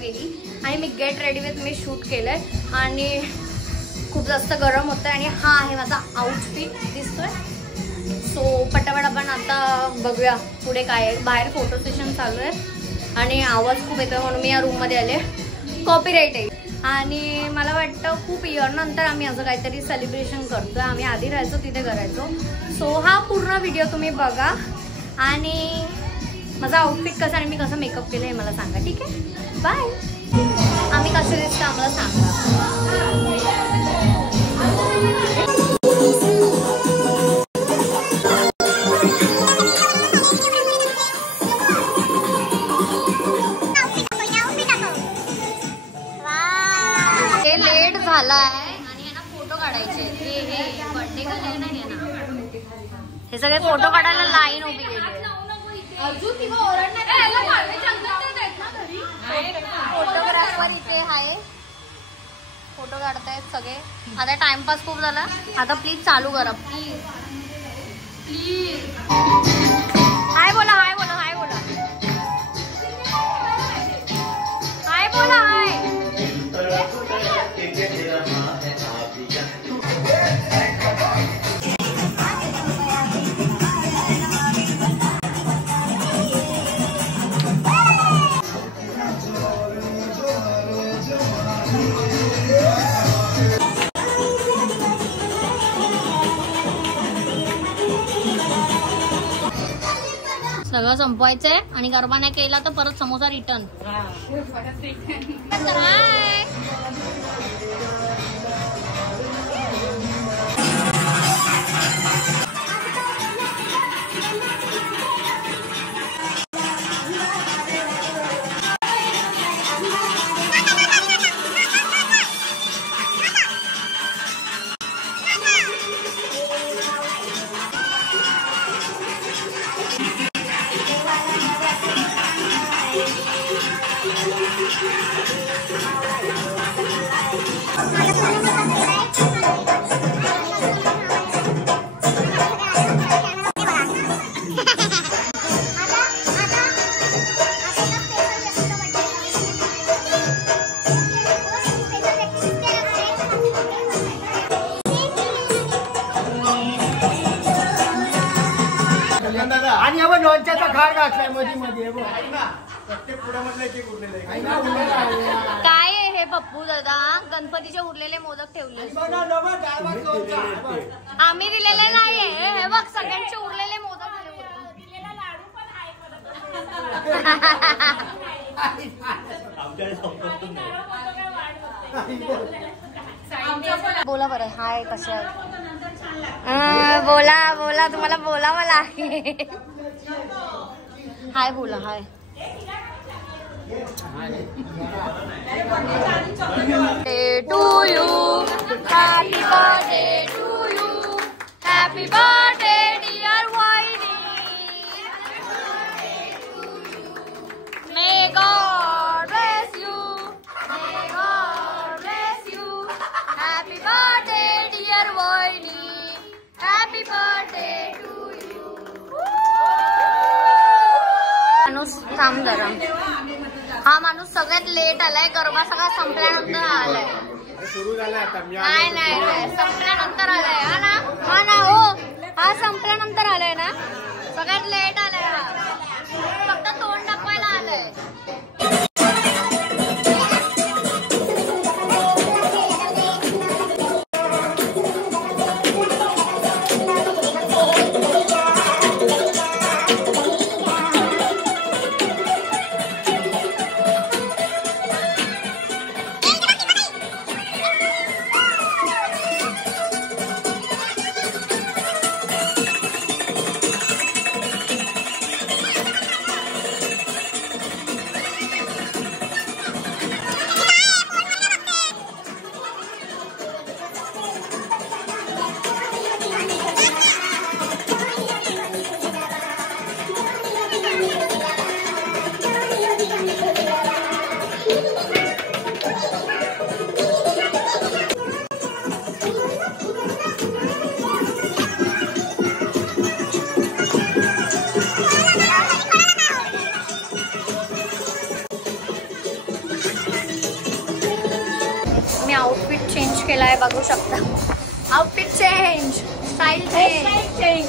गेली आणि मी get ready with me shoot केलंय आणि खूप जास्त गरम होतं आणि हा आहे माझा आउटफिट दिसतोय. सो पटापट आपण आता बघूया पुढे काय आहे. बाहेर फोटो सेशन चालू आहे आणि आवाज खूप येतोय म्हणून मी या रूममध्ये आले. कॉपीराईट आहे आणि मला वाटतं खूप इयर नंतर आम्ही असं काहीतरी सेलिब्रेशन करतोय. आम्ही आधी राहायचो तिथे करायचो. सो हा पूर्ण व्हिडिओ तुम्ही बघा आणि माझा आउटफिट कसा आणि मी कसं मेकअप केलं हे मला सांगा. ठीक आहे, बाय. आम्ही कसे दिसतो आम्हाला सांगा. लेट झाला आहे आणि ना फोटो काढायचे. हे बर्थडे का नाही आहे ना, हे सगळे फोटो काढायला लाईन उभी केली. फोटोग्राफर इथे आहे, फोटो काढतायत सगळे. आता टाइमपास खूप झाला. आता प्लीज चालू करा प्लीज प्लीज. हाय बोला, हाय बोला, हाय बोला, हाय बोला, हाय. सगळं संपवायचंय आणि गरबा नाही केला तर परत समोसा रिटर्न. आणि आपण लोणच्याचा खार घातलाय मध्ये मध्ये. काय आहे हे पप्पू दादा? गणपतीचे उरलेले मोदक ठेवले. आम्ही दिलेले नाहीये. हे बघ सगळ्यांचे उरलेले मोदक. बोला बरं. हाय, कशा? बोला बोला, तुम्हाला बोलावं लागेल. हाय बोला, hi. To you, happy birthday to you, happy birthday dear वाईनी, may God bless you, may God bless you, happy birthday dear वाईनी, हॅपी बर्थडे टू यू. माणूस थांब जरा. हा माणूस सगळ्यात लेट आलाय. गरबा सगळा संपल्यानंतर आलाय. नाही नाही नाही, संपल्यानंतर आलाय. हा ना, हा ना, हो, हा संपल्यानंतर आलाय ना. सगळ्यात लेट आलाय हा. फक्त तोंड दाखवायला आलाय. आहे बघू शकता. Outfit change, style change.